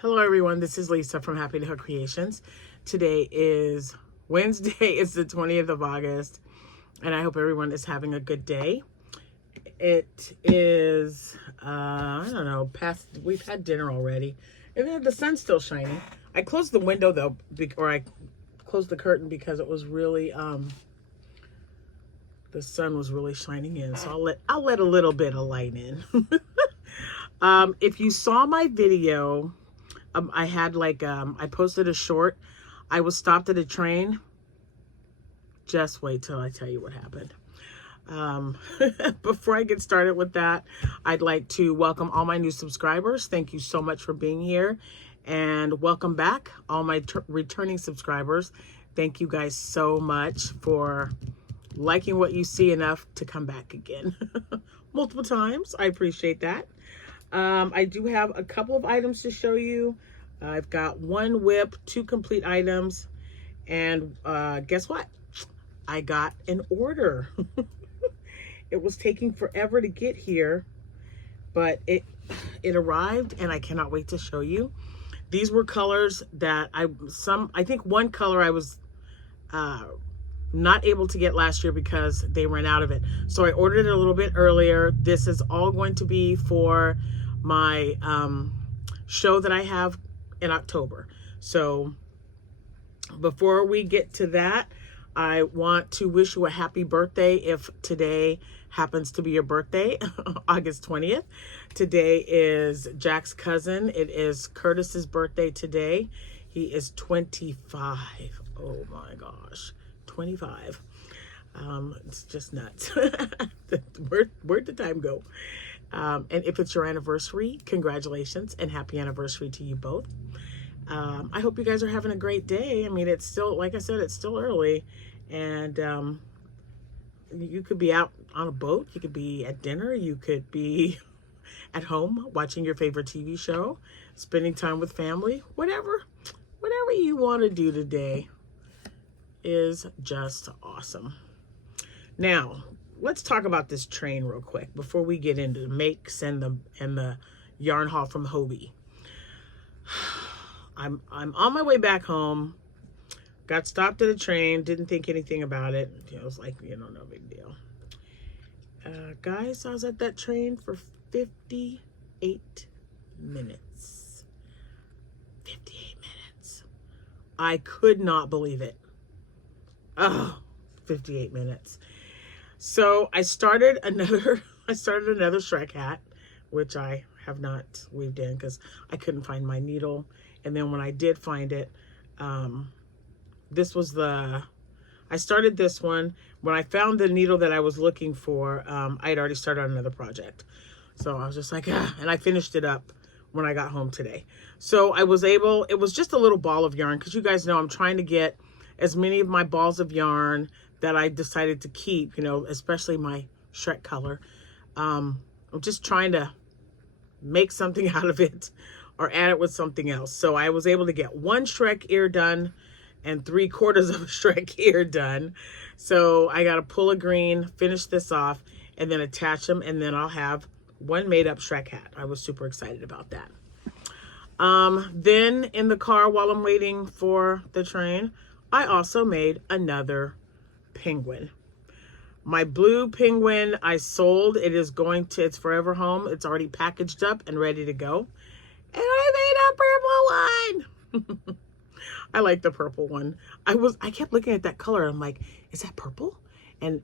Hello everyone, this is Lisa from Happytohook Creations. Today is Wednesday, it's the 20th of August, and I hope everyone is having a good day. It is, I don't know, we've had dinner already, and then the sun's still shining. I closed the window though, or I closed the curtain because it was really, the sun was really shining in, so I'll let a little bit of light in. If you saw my video, I had I posted a short. I was stopped at a train. Just wait till I tell you what happened. Before I get started with that, I'd like to welcome all my new subscribers. Thank you so much for being here, and welcome back all my returning subscribers. Thank you guys so much for liking what you see enough to come back again multiple times. I appreciate that. I do have a couple of items to show you. I've got one whip, 2 complete items, and guess what? I got an order. It was taking forever to get here, but it arrived, and I cannot wait to show you. These were colors that I think one color I was not able to get last year because they ran out of it. So I ordered it a little bit earlier. This is all going to be for my show that I have in October. So before we get to that, I want to wish you a happy birthday if today happens to be your birthday, August 20th. Today is Jack's cousin. It is Curtis's birthday today. He is 25. Oh my gosh, 25. It's just nuts. Where'd the time go? And if it's your anniversary, congratulations and happy anniversary to you both. I hope you guys are having a great day. I mean, it's still, like I said, it's still early, and you could be out on a boat, you could be at dinner, you could be at home watching your favorite TV show, spending time with family, whatever you want to do today is just awesome. Now, let's talk about this train real quick before we get into the makes and the yarn haul from Hobbii. I'm on my way back home. Got stopped at a train. Didn't think anything about it. It was like, no big deal. Guys, I was at that train for 58 minutes. 58 minutes. I could not believe it. Oh, 58 minutes. So I started another Shrek hat, which I have not weaved in because I couldn't find my needle. And then when I did find it, I started this one. When I found the needle that I was looking for, I had already started on another project. So I was just like, and I finished it up when I got home today. So it was just a little ball of yarn, because you guys know I'm trying to get as many of my balls of yarn that I decided to keep, especially my Shrek color. I'm just trying to make something out of it or add it with something else. So I was able to get 1 Shrek ear done and 3/4 of a Shrek ear done. So I got to pull a green, finish this off, and then attach them, and then I'll have 1 made up Shrek hat. I was super excited about that. Then in the car while I'm waiting for the train, I also made another penguin. My blue penguin I sold. It's forever home. It's already packaged up and ready to go. And I made a purple one. I like the purple one. I kept looking at that color. I'm like, is that purple? And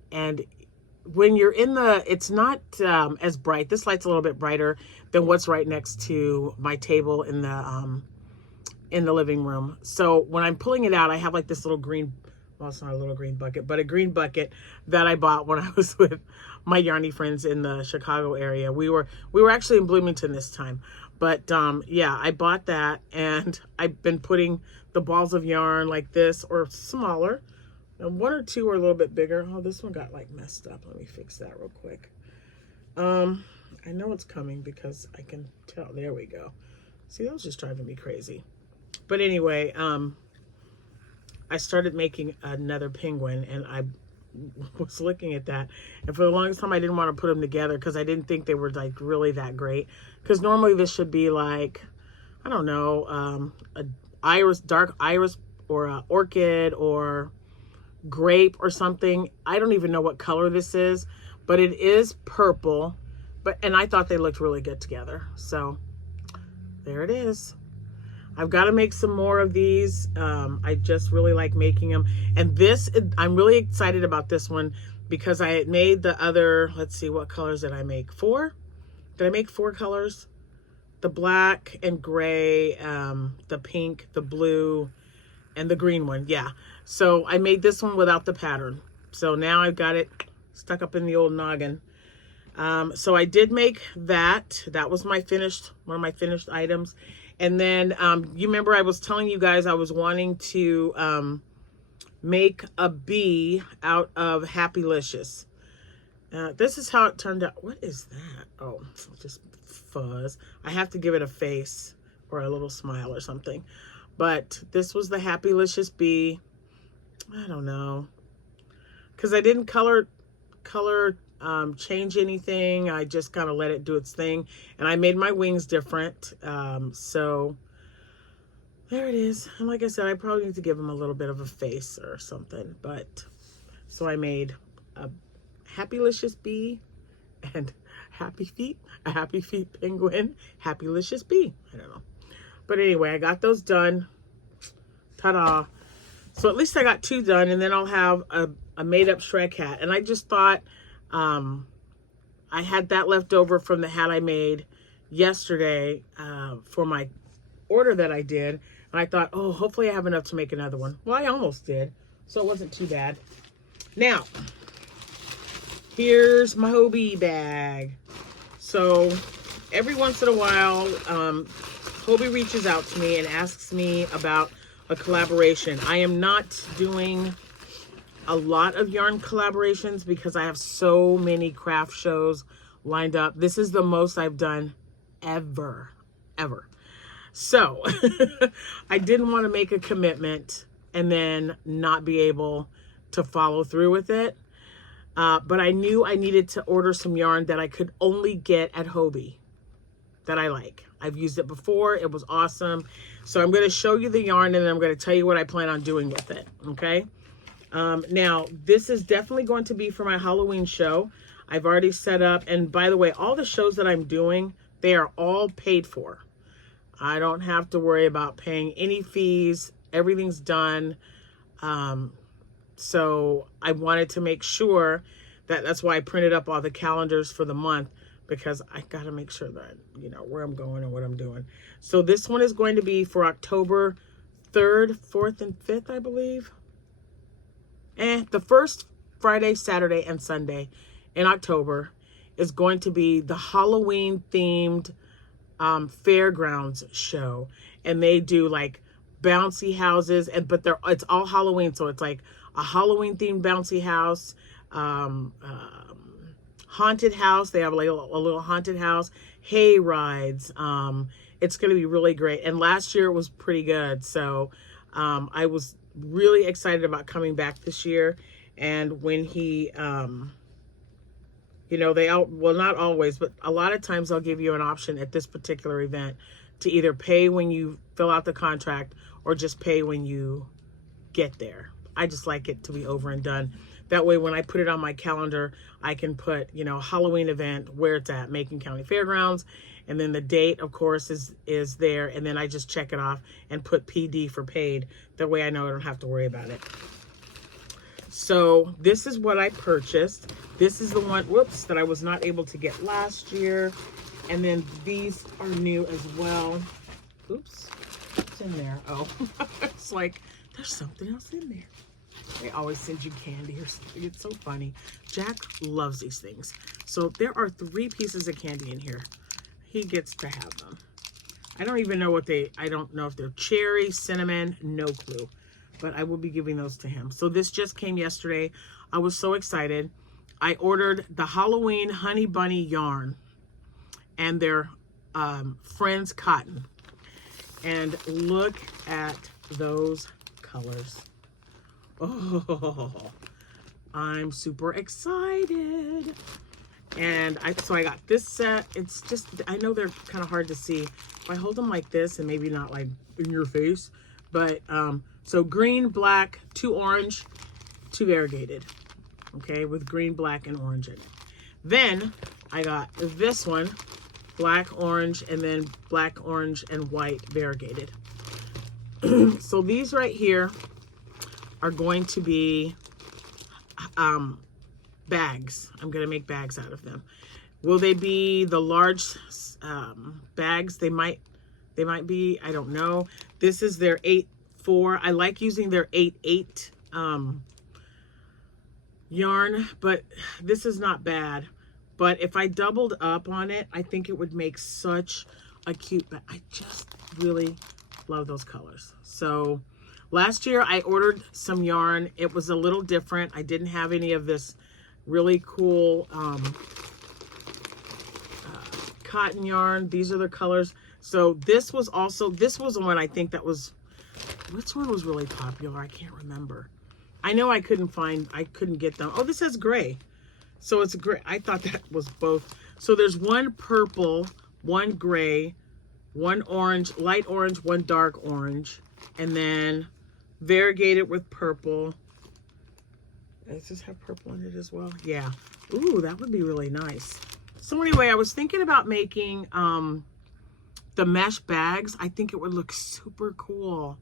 when you're it's not as bright. This light's a little bit brighter than what's right next to my table in the living room. So when I'm pulling it out, I have like this little green, well, it's not a little green bucket, but a green bucket that I bought when I was with my yarny friends in the Chicago area. We were actually in Bloomington this time. But yeah, I bought that, and I've been putting the balls of yarn like this or smaller. And 1 or 2 are a little bit bigger. Oh, this one got like messed up. Let me fix that real quick. I know it's coming because I can tell. There we go. See, that was just driving me crazy. But anyway, I started making another penguin, and I was looking at that, and for the longest time I didn't want to put them together because I didn't think they were like really that great, because normally this should be like, I don't know, a iris, dark iris, or a orchid, or grape or something. I don't even know what color this is, but it is purple. And I thought they looked really good together. So there it is. I've got to make some more of these. I just really like making them. And this, I'm really excited about this one because I had made the other, let's see, what colors did I make? 4? Did I make 4 colors? The black and gray, the pink, the blue, and the green one. Yeah. So I made this one without the pattern. So now I've got it stuck up in the old noggin. So I did make that. That was my finished, one of my finished items. And then you remember I was telling you guys I was wanting to make a bee out of Happylicious. This is how it turned out. What is that? Oh, just fuzz. I have to give it a face or a little smile or something. But this was the Happylicious bee. I don't know. Because I didn't color change anything. I just kind of let it do its thing. And I made my wings different. So there it is. And like I said, I probably need to give him a little bit of a face or something. But so I made a Happylicious bee and Happy Feet, a Happy Feet penguin, Happylicious bee. I don't know. But anyway, I got those done. Ta-da. So at least I got 2 done, and then I'll have a made-up Shrek hat. And I just thought I had that left over from the hat I made yesterday for my order that I did. And I thought, oh, hopefully I have enough to make another one. Well, I almost did, so it wasn't too bad. Now, here's my Hobbii bag. So every once in a while, Hobbii reaches out to me and asks me about a collaboration. I am not doing a lot of yarn collaborations because I have so many craft shows lined up. This is the most I've done ever. So I didn't want to make a commitment and then not be able to follow through with it. But I knew I needed to order some yarn that I could only get at Hobbii that I like. I've used it before. It was awesome. So I'm going to show you the yarn and then I'm going to tell you what I plan on doing with it. Okay. Now this is definitely going to be for my Halloween show. I've already set up, and by the way, all the shows that I'm doing, they are all paid for. I don't have to worry about paying any fees. Everything's done. So I wanted to make sure that's why I printed up all the calendars for the month, because I got to make sure that, you know, where I'm going and what I'm doing. So this one is going to be for October 3rd, 4th, and 5th, I believe. The first Friday, Saturday, and Sunday in October is going to be the Halloween themed fairgrounds show. And they do like bouncy houses, but it's all Halloween. So it's like a Halloween themed bouncy house, haunted house. They have like a little haunted house, hay rides. It's going to be really great. And last year it was pretty good. So I was really excited about coming back this year. And when he, you know, well, not always, but a lot of times they'll give you an option at this particular event to either pay when you fill out the contract or just pay when you get there. I just like it to be over and done. That way, when I put it on my calendar, I can put, you know, Halloween event, where it's at, Macon County Fairgrounds. And then the date, of course, is there. And then I just check it off and put PD for paid. That way I know I don't have to worry about it. So this is what I purchased. This is the one, whoops, that I was not able to get last year. And then these are new as well. Oops, what's in there? Oh, it's like, there's something else in there. They always send you candy or something. It's so funny. Jack loves these things. So there are 3 pieces of candy in here. He gets to have them. I don't even know I don't know if they're cherry, cinnamon, no clue. But I will be giving those to him. So this just came yesterday. I was so excited. I ordered the Halloween Honey Bunny yarn and their Friends cotton. And look at those colors. Oh, I'm super excited. And so I got this set. It's just, I know they're kind of hard to see. If I hold them like this and maybe not like in your face, but so green, black, 2 orange, 2 variegated, okay, with green, black, and orange in it. Then I got this one, black, orange, and then black, orange, and white variegated. So these right here are going to be bags. I'm going to make bags out of them. Will they be the large bags? They might be, I don't know. This is their 8-4. I like using their 8-8 yarn, but this is not bad. But if I doubled up on it, I think it would make such a cute bag. I just really love those colors. So last year I ordered some yarn. It was a little different. I didn't have any of this really cool cotton yarn. These are the colors. So this was the one I think that was, which one was really popular? I can't remember. I know I couldn't get them. Oh, this has gray. So it's gray. I thought that was both. So there's one purple, one gray, one orange, light orange, one dark orange, and then variegated with purple. Does this have purple in it as well? Yeah. Ooh, that would be really nice. So anyway, I was thinking about making the mesh bags. I think it would look super cool.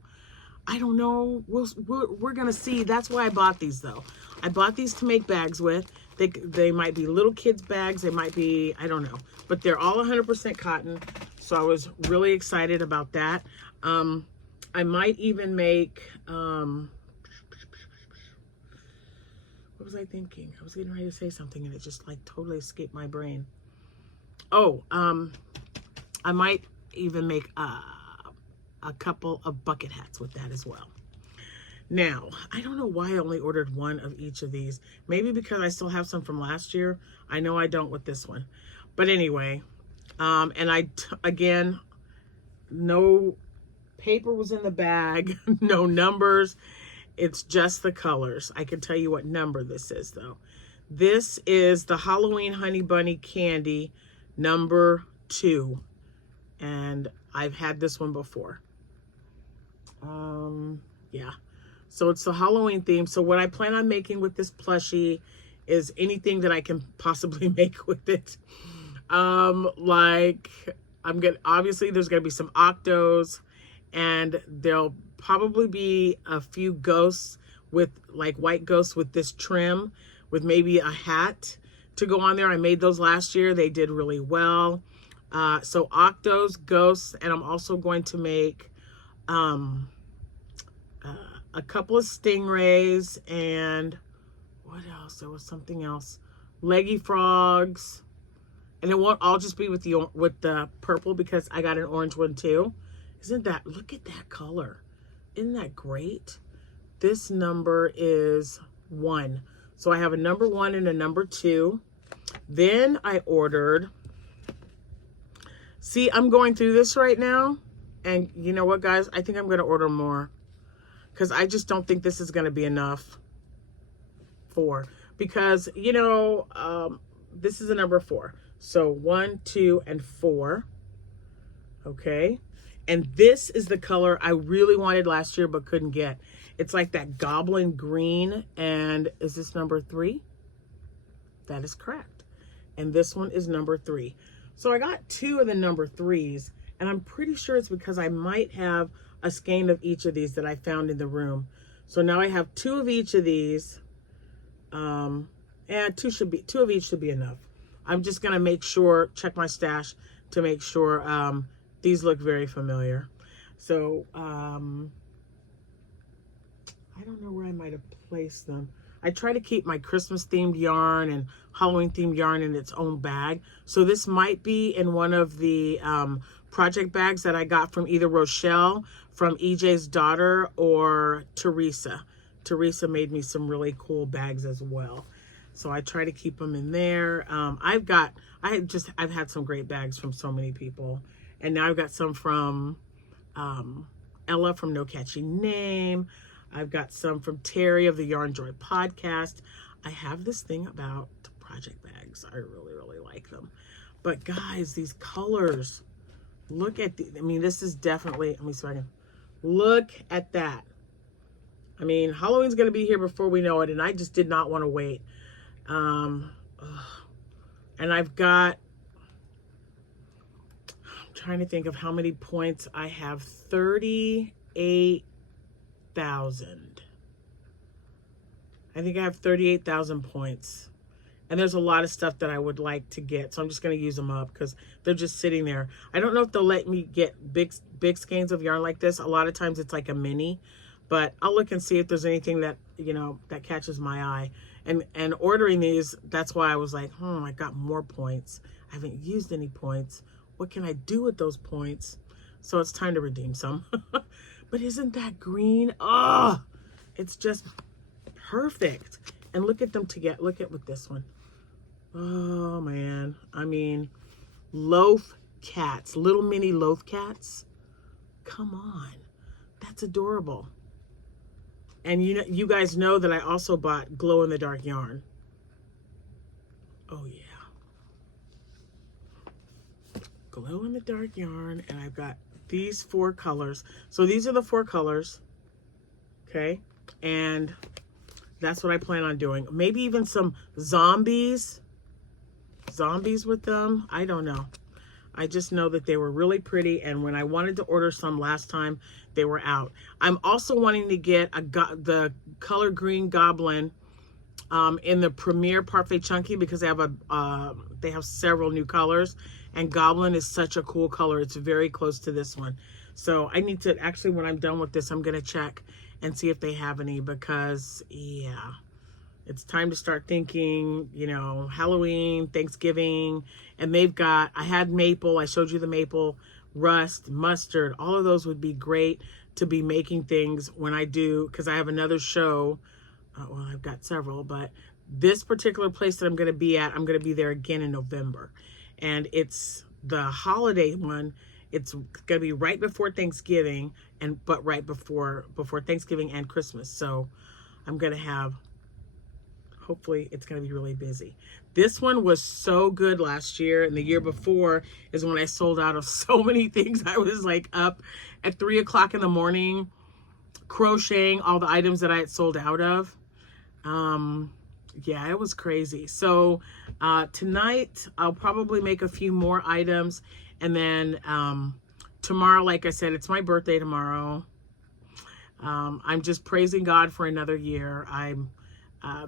I don't know. We're going to see. That's why I bought these, though. I bought these to make bags with. They might be little kids' bags. They might be, I don't know. But they're all 100% cotton. So I was really excited about that. I might even make... what was I thinking? I was getting ready to say something and it just like totally escaped my brain. Oh, I might even make a couple of bucket hats with that as well. Now, I don't know why I only ordered one of each of these. Maybe because I still have some from last year. I know I don't with this one. But anyway, and again, no paper was in the bag, no numbers. It's just the colors. I can tell you what number this is, though. This is the Halloween Honey Bunny Candy number 2. And I've had this one before. Yeah. So it's the Halloween theme. So what I plan on making with this plushie is anything that I can possibly make with it. Like obviously there's gonna be some octos, and there'll probably be a few ghosts with like white ghosts with this trim, with maybe a hat to go on there. I made those last year. They did really well. So octos, ghosts, and I'm also going to make a couple of stingrays, and what else? There was something else. Leggy frogs. And it won't all just be with the purple, because I got an orange one too. Isn't that, look at that color. Isn't that great? This number is 1. So I have a number 1 and a number 2. Then I ordered, see, I'm going through this right now. And you know what, guys? I think I'm going to order more, because I just don't think this is going to be enough because, you know, this is a number 4. So 1, 2, and 4. Okay. And this is the color I really wanted last year but couldn't get. It's like that goblin green. And is this number 3? That is correct. And this one is number 3. So I got 2 of the number 3s. And I'm pretty sure it's because I might have a skein of each of these that I found in the room. So now I have 2 of each of these. And 2 of each should be enough. I'm just going to make sure, check my stash to make sure these look very familiar. So I don't know where I might have placed them. I try to keep my Christmas themed yarn and Halloween themed yarn in its own bag. So this might be in one of the project bags that I got from either Rochelle, from EJ's daughter, or Teresa. Teresa made me some really cool bags as well. So I try to keep them in there. I've had some great bags from so many people. And now I've got some from Ella from No Catchy Name. I've got some from Terry of the Yarn Joy podcast. I have this thing about project bags. I really, really like them. But guys, these colors, look at the, I mean, this is definitely, let me see if I can, look at that. I mean, Halloween's going to be here before we know it, and I just did not want to wait. And I've got, I'm trying to think of how many points I have. 38,000. I think I have 38,000 points. And there's a lot of stuff that I would like to get. So I'm just going to use them up because they're just sitting there. I don't know if they'll let me get big skeins of yarn like this. A lot of times it's like a mini. But I'll look and see if there's anything that, you know, that catches my eye. And ordering these, that's why I was like, I got more points. I haven't used any points. What can I do with those points? So it's time to redeem some. But isn't that green? Oh, it's just perfect. And look at them together. Look at with this one. Oh man, I mean, loaf cats, little mini loaf cats. Come on, that's adorable. And you guys know that I also bought glow in the dark yarn. Oh yeah, glow in the dark yarn, and I've got these 4 colors. So these are the 4 colors, okay? And that's what I plan on doing. Maybe even some zombies with them. I don't know. I just know that they were really pretty, and when I wanted to order some last time, they were out. I'm also wanting to get the color green goblin in the Premier Parfait Chunky because they have several new colors, and goblin is such a cool color. It's very close to this one. So I need to actually, when I'm done with this, I'm gonna check and see if they have any, because yeah, it's time to start thinking, you know, Halloween, Thanksgiving, and they've got, I had maple, I showed you the maple, rust, mustard, all of those would be great to be making things when I do, because I have another show, well, I've got several, but this particular place that I'm going to be at, I'm going to be there again in November, and it's the holiday one. It's going to be right before Thanksgiving, but right before Thanksgiving and Christmas. So I'm going to have, hopefully it's going to be really busy. This one was so good last year, and the year before is when I sold out of so many things. I was like up at 3 o'clock in the morning crocheting all the items that I had sold out of. Yeah, it was crazy. So tonight I'll probably make a few more items, and then tomorrow, like I said, it's my birthday tomorrow. I'm just praising God for another year.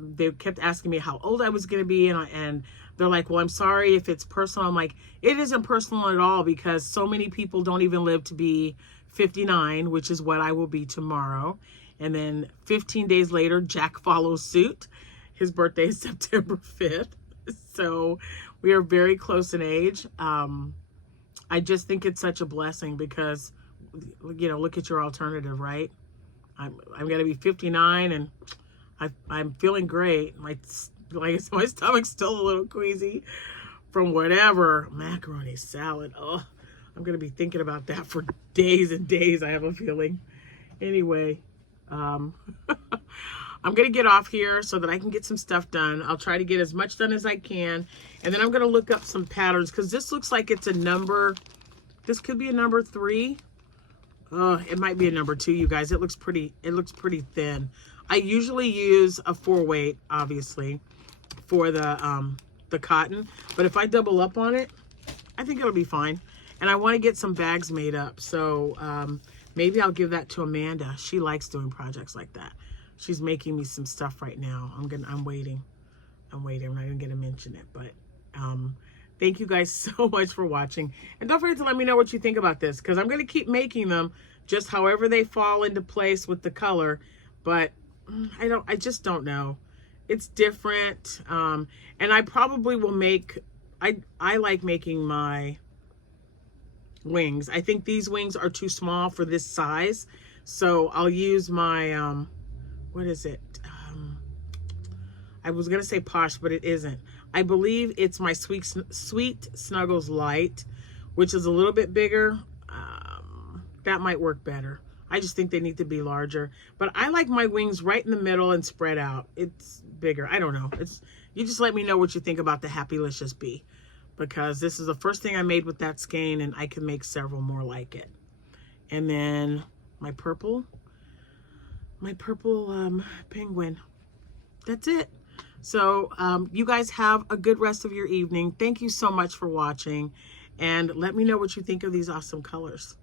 They kept asking me how old I was going to be, and they're like, well, I'm sorry if it's personal. I'm like, it isn't personal at all, because so many people don't even live to be 59, which is what I will be tomorrow. And then 15 days later, Jack follows suit. His birthday is September 5th. So we are very close in age. I just think it's such a blessing because, you know, look at your alternative, right? I'm going to be 59, and I'm feeling great. My stomach's still a little queasy from whatever macaroni salad. Oh, I'm going to be thinking about that for days and days, I have a feeling. Anyway, I'm going to get off here so that I can get some stuff done. I'll try to get as much done as I can. And then I'm going to look up some patterns, because this looks like it's a number. This could be a number 3. It might be a number 2, you guys. It looks pretty thin. I usually use a 4-weight, obviously, for the cotton. But if I double up on it, I think it'll be fine. And I want to get some bags made up. So maybe I'll give that to Amanda. She likes doing projects like that. She's making me some stuff right now. I'm waiting. I'm not even gonna mention it, but thank you guys so much for watching. And don't forget to let me know what you think about this, because I'm gonna keep making them just however they fall into place with the color. But I just don't know. It's different. And I probably will make, I like making my wings. I think these wings are too small for this size. So I'll use my, what is it? I was going to say Posh, but it isn't. I believe it's my Sweet Snuggles Light, which is a little bit bigger. That might work better. I just think they need to be larger. But I like my wings right in the middle and spread out. It's bigger. I don't know. You just let me know what you think about the Happylicious bee, because this is the first thing I made with that skein, and I can make several more like it. And then my purple penguin. That's it. So you guys have a good rest of your evening. Thank you so much for watching, and let me know what you think of these awesome colors.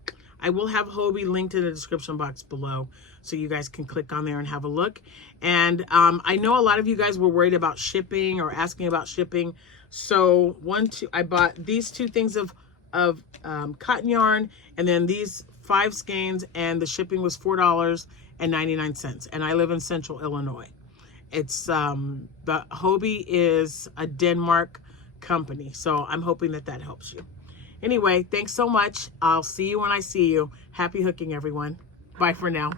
I will have Hobbii linked in the description box below, so you guys can click on there and have a look. And I know a lot of you guys were worried about shipping or asking about shipping. So I bought these 2 things of cotton yarn, and then these 5 skeins, and the shipping was $4.99. And I live in Central Illinois. It's the Hobbii is a Denmark company, so I'm hoping that helps you. Anyway, thanks so much. I'll see you when I see you. Happy hooking, everyone. Bye for now.